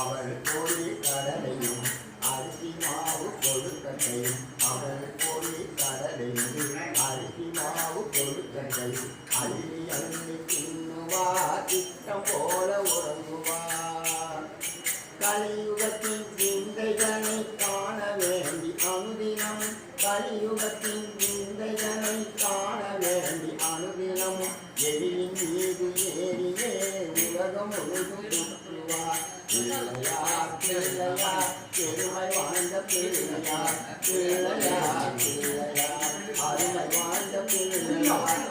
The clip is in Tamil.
அவள் கோழி கடலையும் அரிசி மாவு கொழுக்கட்டையும் அவள் கோழி கடலையும் அரிசி மாவு கொழுக்கட்டையும் அள்ளி அள்ளி தின்னுவார் திட்டம் போல உறங்குவார் கலியுகத்தின் விந்தைகளை காண வேண்டி அனுதினம் கலியுகத்தின் விந்தைகளை காண வேண்டி அனுதினம் எதிரின் மீது ஏறியே உலகம் முழுதும் சுற்றுவார் பிள்ளையார் பிள்ளையார் பெருமை வாழ்ந்த பிள்ளையார் பிள்ளையார் பிள்ளையார் அருமை வாழ்ந்த பிள்ளையார்